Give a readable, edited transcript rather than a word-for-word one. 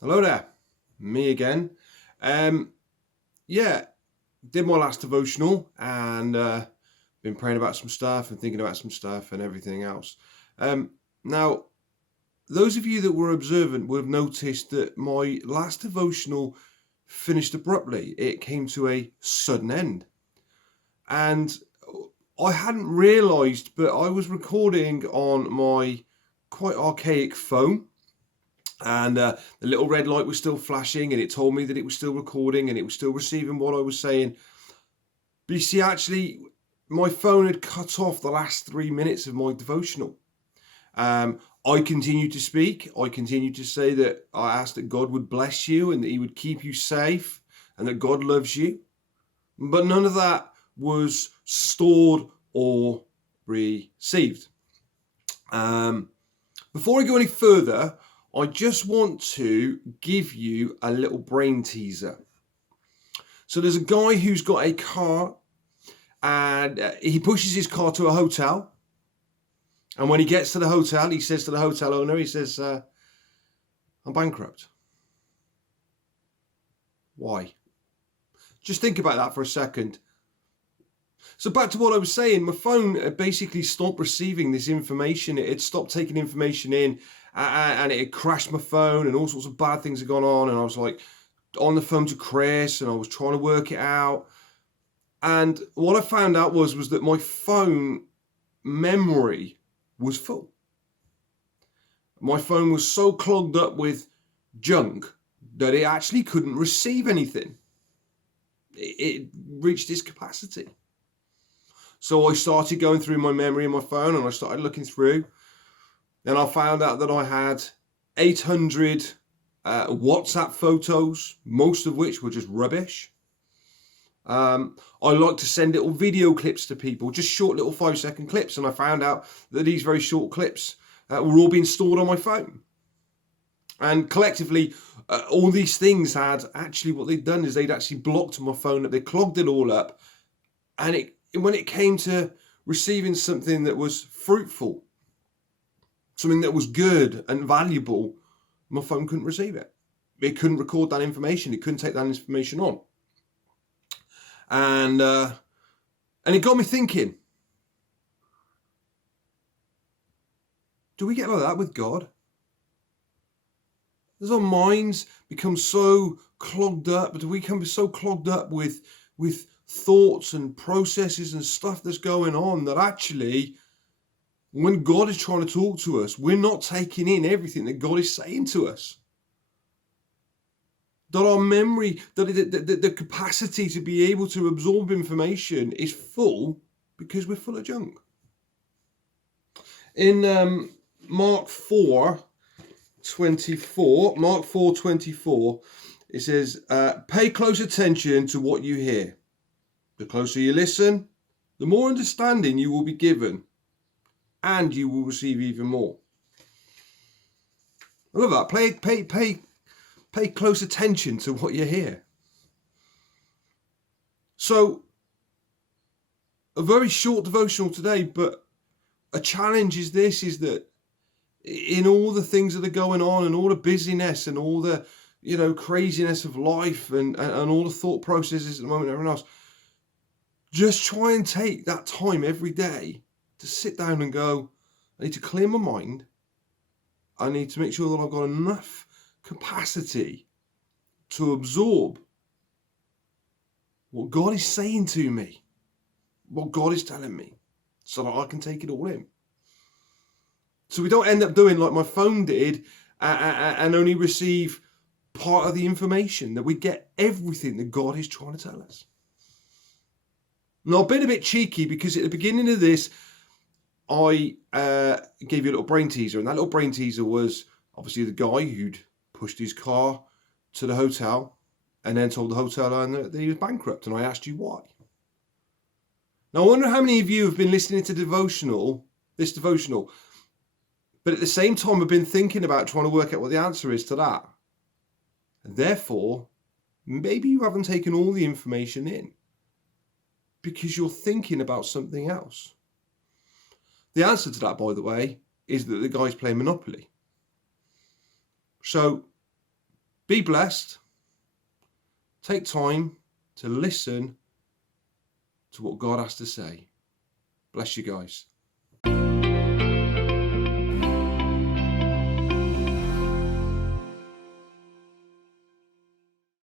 Hello there, me again. Um, yeah, did my last devotional and been praying about some stuff and thinking about some stuff and everything else. Now, those of you that were observant would have noticed that my last devotional finished abruptly. It came to a sudden end, and I hadn't realised, but I was recording on my quite archaic phone and the little red light was still flashing and it told me that it was still recording and it was still receiving what I was saying. But you see, actually, my phone had cut off the last 3 minutes of my devotional. I continued to speak. I continued to say that I asked that God would bless you and that he would keep you safe and that God loves you. But none of that was stored or received. Before I go any further, I just want to give you a little brain teaser. So there's a guy who's got a car and he pushes his car to a hotel. And when he gets to the hotel, he says to the hotel owner, he says, I'm bankrupt. Why? Just think about that for a second. So back to what I was saying, my phone basically stopped receiving this information. It had stopped taking information in and it had crashed my phone and all sorts of bad things had gone on. And I was like on the phone to Chris and I was trying to work it out. And what I found out was that my phone memory was full. My phone was so clogged up with junk that it actually couldn't receive anything. It reached its capacity. So I started going through my memory in my phone and I started looking through. Then I found out that I had 800 WhatsApp photos, most of which were just rubbish. I like to send little video clips to people, just short little 5-second clips. And I found out that these very short clips were all being stored on my phone. And collectively, all these things had actually, what they'd done is they'd actually blocked my phone up. They clogged it all up. And when it came to receiving something that was fruitful, something that was good and valuable, my phone couldn't receive it. It couldn't record that information. It couldn't take that information on. And it got me thinking, do we get like that with God? Does our minds become so clogged up? Do we become so clogged up with thoughts and processes and stuff that's going on that actually, when God is trying to talk to us, we're not taking in everything that God is saying to us? That our memory, that the capacity to be able to absorb information is full because we're full of junk. In Mark 4:24, it says, pay close attention to what you hear. The closer you listen, the more understanding you will be given, and you will receive even more. I love that. Pay close attention to what you hear. So, a very short devotional today, but a challenge is that in all the things that are going on and all the busyness and all the craziness of life and all the thought processes at the moment and everyone else, just try and take that time every day to sit down and go, I need to clear my mind. I need to make sure that I've got enough capacity to absorb what God is saying to me, what God is telling me, so that I can take it all in. So we don't end up doing like my phone did and only receive part of the information, that we get everything that God is trying to tell us. Now, I've been a bit cheeky because at the beginning of this, I gave you a little brain teaser, and that little brain teaser was obviously the guy who'd pushed his car to the hotel and then told the hotel owner that he was bankrupt, and I asked you why. Now, I wonder how many of you have been listening to this devotional, but at the same time have been thinking about trying to work out what the answer is to that. And therefore, maybe you haven't taken all the information in because you're thinking about something else. The answer to that, by the way, is that the guy's playing Monopoly. So Be blessed. Take time to listen to what God has to say. Bless you guys.